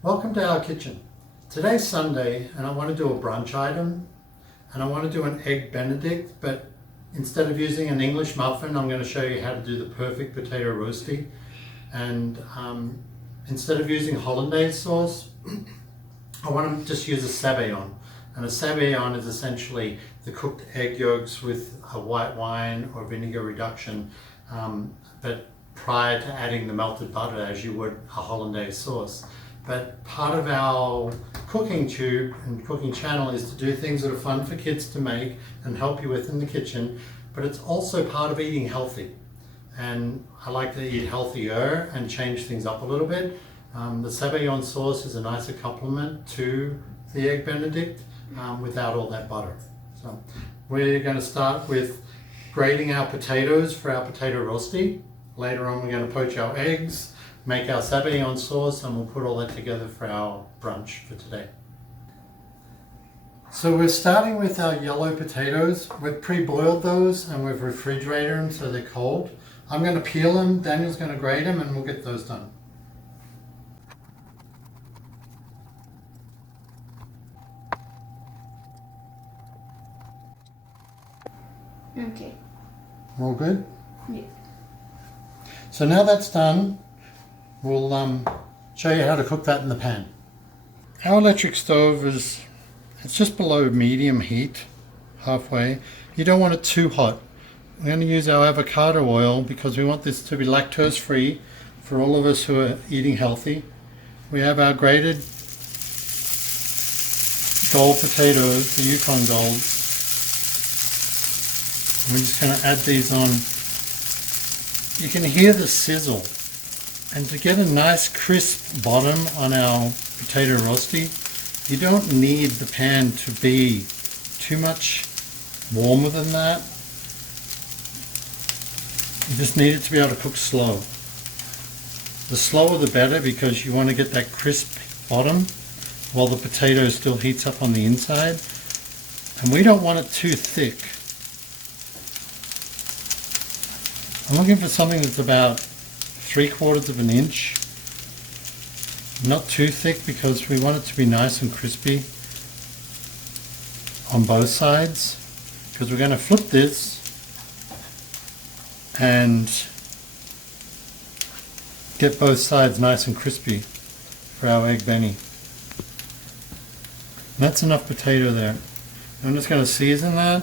Welcome to our kitchen. Today's Sunday and I want to do a brunch item and I want to do an egg Benedict, but instead of using an English muffin I'm going to show you how to do the perfect potato rosti, and instead of using hollandaise sauce I want to just use a Sabayon, and a Sabayon is essentially the cooked egg yolks with a white wine or vinegar reduction, but prior to adding the melted butter as you would a hollandaise sauce. But part of our cooking tube and cooking channel is to do things that are fun for kids to make and help you with in the kitchen, but it's also part of eating healthy. And I like to eat healthier and change things up a little bit. The Sabayon sauce is a nice accompaniment to the egg Benedict without all that butter. So we're going to start with grating our potatoes for our potato rosti. Later on we're going to poach our eggs, make our Sabayon sauce, and we'll put all that together for our brunch for today. So we're starting with our yellow potatoes. We've pre-boiled those and we've refrigerated them so they're cold. I'm going to peel them, Daniel's going to grate them, and we'll get those done. Okay. All good? Yeah. So now that's done, we'll show you how to cook that in the pan. Our electric stove it's just below medium heat, halfway. You don't want it too hot. We're going to use our avocado oil because we want this to be lactose free for all of us who are eating healthy. We have our grated gold potatoes, the Yukon Golds. We're just going to add these on. You can hear the sizzle, and to get a nice crisp bottom on our potato rosti, you don't need the pan to be too much warmer than that. You just need it to be able to cook slow. The slower the better, because you want to get that crisp bottom while the potato still heats up on the inside, and we don't want it too thick. I'm looking for something that's about 3/4 of an inch. Not too thick because we want it to be nice and crispy on both sides, because we're going to flip this and get both sides nice and crispy for our egg benny. And that's enough potato there. I'm just going to season that.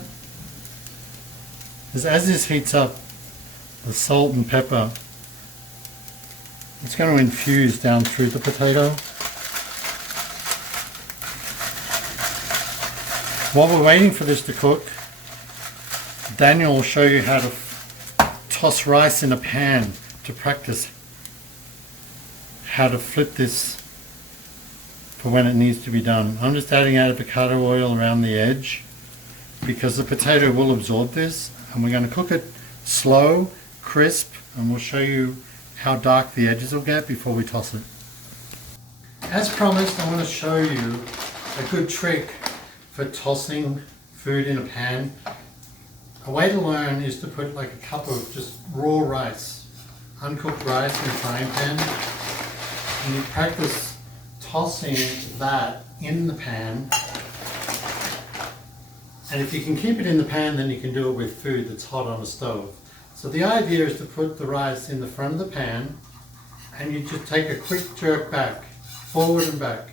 As this heats up, the salt and pepper, it's going to infuse down through the potato. While we're waiting for this to cook, Daniel will show you how to toss rice in a pan to practice how to flip this for when it needs to be done. I'm just adding avocado oil around the edge because the potato will absorb this, and we're going to cook it slow, crisp, and we'll show you how dark the edges will get before we toss it. As promised, I want to show you a good trick for tossing food in a pan. A way to learn is to put like a cup of just raw rice, uncooked rice in a frying pan, and you practice tossing that in the pan. And if you can keep it in the pan, then you can do it with food that's hot on the stove. So the idea is to put the rice in the front of the pan, and you just take a quick jerk back, forward and back,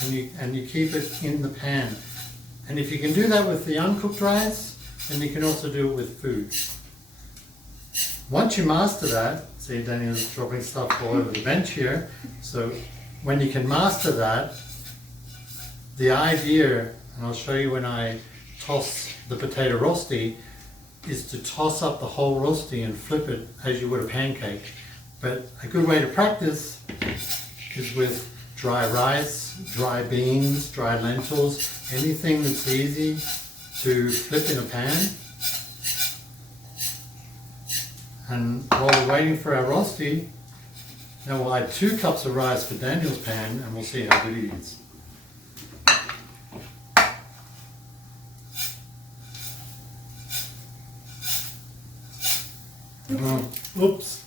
and you keep it in the pan. And if you can do that with the uncooked rice, then you can also do it with food. Once you master that, see Daniel's dropping stuff all over the bench here, so when you can master that, the idea, and I'll show you when I toss the potato rosti, is to toss up the whole rosti and flip it as you would a pancake. But a good way to practice is with dry rice, dry beans, dry lentils, anything that's easy to flip in a pan. And while we're waiting for our rosti, now we'll add 2 cups of rice for Daniel's pan, and we'll see how good he is. Oops.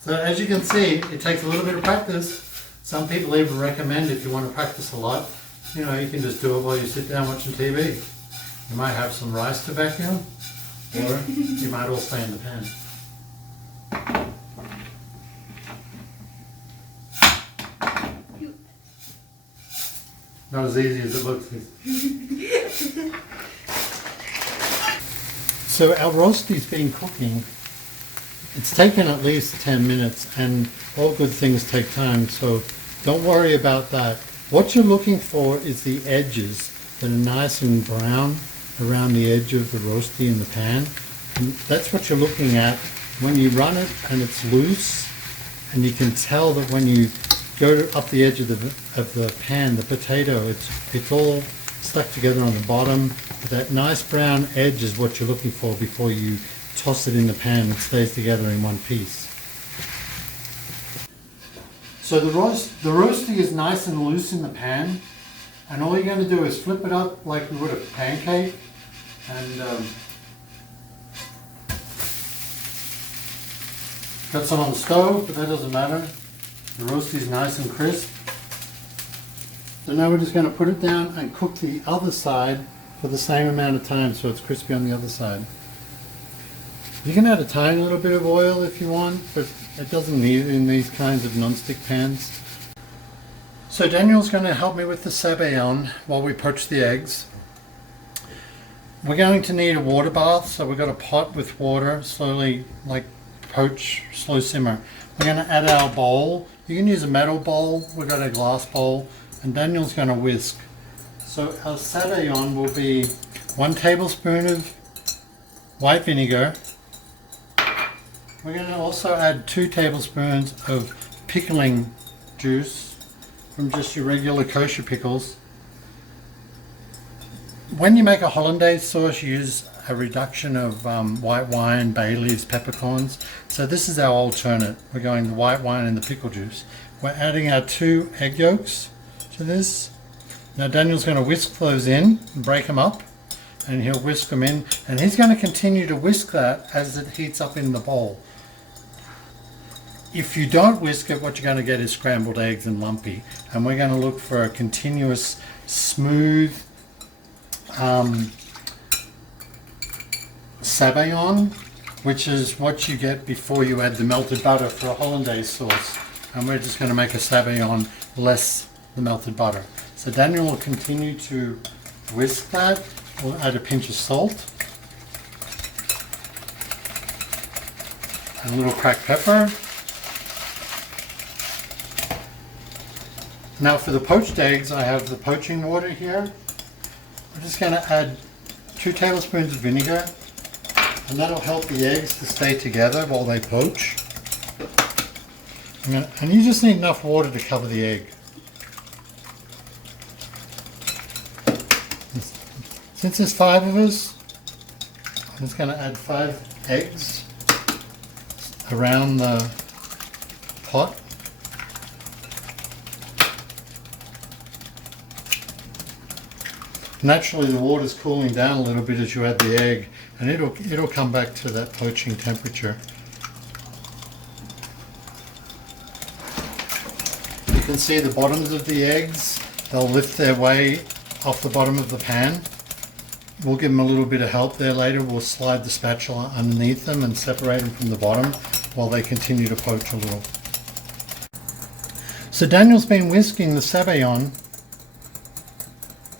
So as you can see, it takes a little bit of practice, Some people even recommend if you want to practice a lot, you know, you can just do it while you sit down watching TV. You might have some rice to vacuum, or you might all stay in the pan. Not as easy as it looks. So our rosti's been cooking. It's taken at least 10 minutes, and all good things take time, so don't worry about that. What you're looking for is the edges that are nice and brown around the edge of the rosti in the pan. And that's what you're looking at when you run it and it's loose, and you can tell that when you go up the edge of the pan, the potato, it's all stuck together on the bottom. But that nice brown edge is what you're looking for before you toss it in the pan. It stays together in one piece. So the rosti is nice and loose in the pan, and all you're going to do is flip it up like we would a pancake, and got some on the stove, but that doesn't matter. The rosti is nice and crisp. So now we're just going to put it down and cook the other side for the same amount of time so it's crispy on the other side. You can add a tiny little bit of oil if you want, but it doesn't need it in these kinds of non-stick pans. So Daniel's going to help me with the Sabayon while we poach the eggs. We're going to need a water bath, so we've got a pot with water, slowly like poach, slow simmer. We're going to add our bowl. You can use a metal bowl, we've got a glass bowl, and Daniel's going to whisk. So our Sabayon will be 1 tablespoon of white vinegar. We're going to also add 2 tablespoons of pickling juice from just your regular kosher pickles. When you make a hollandaise sauce, use a reduction of white wine, bay leaves, peppercorns. So this is our alternate. We're going the white wine and the pickle juice. We're adding our 2 egg yolks to this. Now Daniel's going to whisk those in and break them up, and he'll whisk them in, and he's going to continue to whisk that as it heats up in the bowl. If you don't whisk it, what you're going to get is scrambled eggs and lumpy, and we're going to look for a continuous, smooth Sabayon, which is what you get before you add the melted butter for a hollandaise sauce. And we're just going to make a Sabayon less the melted butter. So Daniel will continue to whisk that. We'll add a pinch of salt, and a little cracked pepper. Now for the poached eggs, I have the poaching water here. I'm just going to add 2 tablespoons of vinegar, and that'll help the eggs to stay together while they poach. And you just need enough water to cover the egg. Since there's 5 of us, I'm just going to add 5 eggs around the pot. Naturally the water's cooling down a little bit as you add the egg, and it'll come back to that poaching temperature. You can see the bottoms of the eggs, they'll lift their way off the bottom of the pan. We'll give them a little bit of help there later. We'll slide the spatula underneath them and separate them from the bottom while they continue to poach a little. So Daniel's been whisking the Sabayon.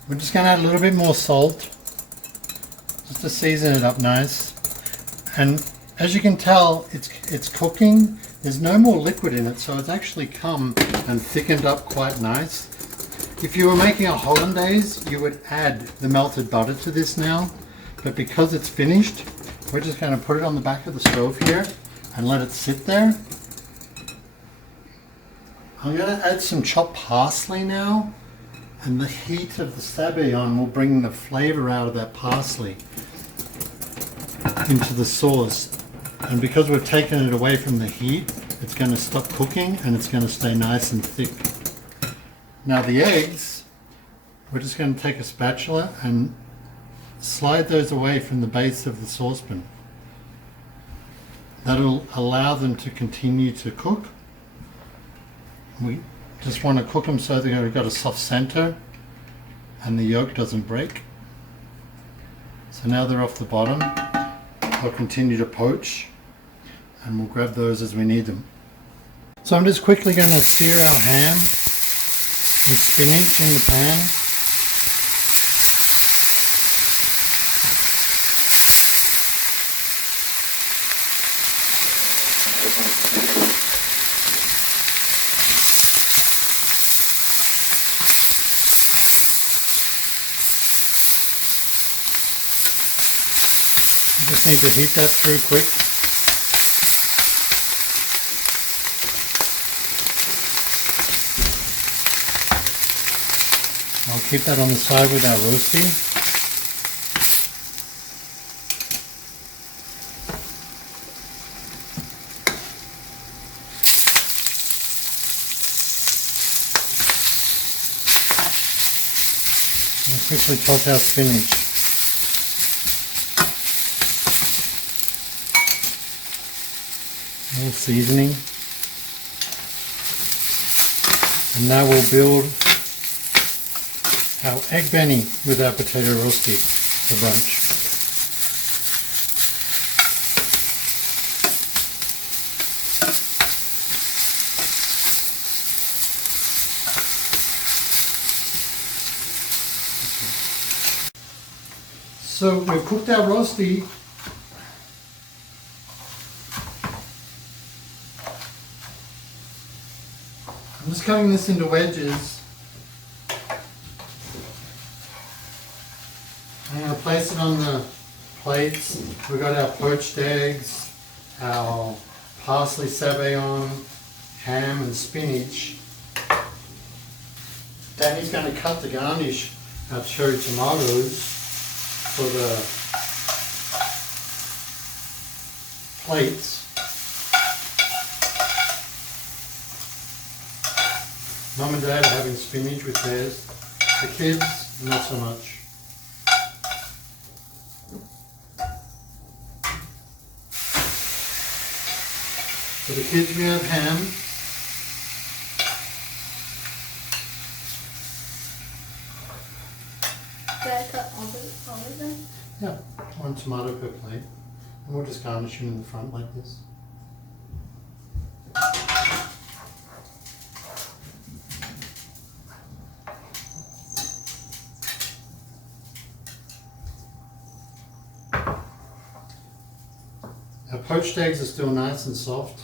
We're just going to add a little bit more salt just to season it up nice. And as you can tell, it's cooking. There's no more liquid in it, so it's actually come and thickened up quite nice. If you were making a hollandaise, you would add the melted butter to this now, but because it's finished, we're just going to put it on the back of the stove here and let it sit there. I'm going to add some chopped parsley now, and the heat of the Sabayon will bring the flavor out of that parsley into the sauce. And because we've taken it away from the heat, it's going to stop cooking and it's going to stay nice and thick. Now the eggs, we're just going to take a spatula and slide those away from the base of the saucepan. That'll allow them to continue to cook. Just want to cook them so they've got a soft center and the yolk doesn't break. So now they're off the bottom. I'll continue to poach and we'll grab those as we need them. So I'm just quickly going to sear our ham with spinach in the pan. You just need to heat that through quick. I'll keep that on the side with our roasty. I'll quickly toss our spinach. A little seasoning. And now we'll build our egg benny with our potato rosti for brunch. So we've cooked our rosti. I'm just cutting this into wedges. I'm going to place it on the plates. We've got our poached eggs, our parsley sabayon, ham and spinach. Danny's going to cut the garnish, our cherry tomatoes, for the plates. Mum and Dad are having spinach with theirs. The kids, not so much. For the kids we have ham. Did I cut all of them? Yeah, one tomato per plate. And we'll just garnish them in the front like this. Our poached eggs are still nice and soft.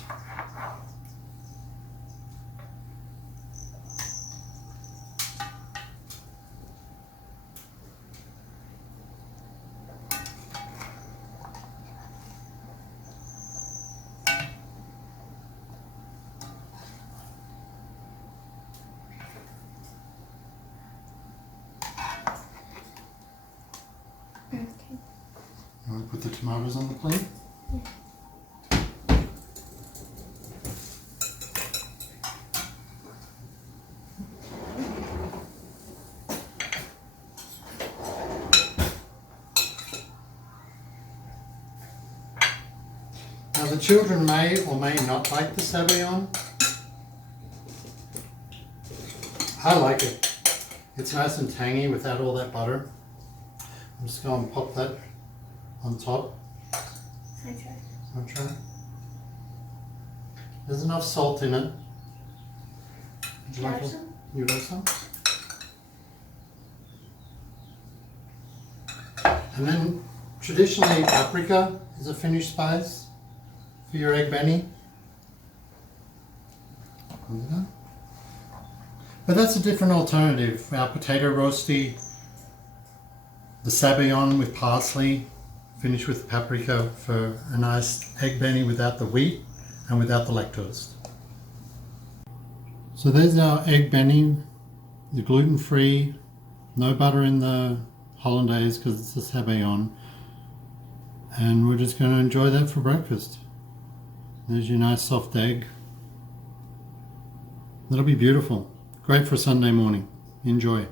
Okay. You want to put the tomatoes on the plate? Now the children may or may not like the Sabayon. I like it. It's nice and tangy without all that butter. I'm just going to pop that on top. Okay. I'll try. There's enough salt in it. Would you like Some? You like some? And then traditionally paprika is a Finnish spice for your egg benny. But that's a different alternative. Our potato rosti, the sabayon with parsley, finished with paprika for a nice egg benny without the wheat and without the lactose. So there's our egg benny, the gluten-free, no butter in the hollandaise because it's a sabayon. And we're just going to enjoy that for breakfast. There's your nice soft egg. That'll be beautiful. Great for a Sunday morning. Enjoy.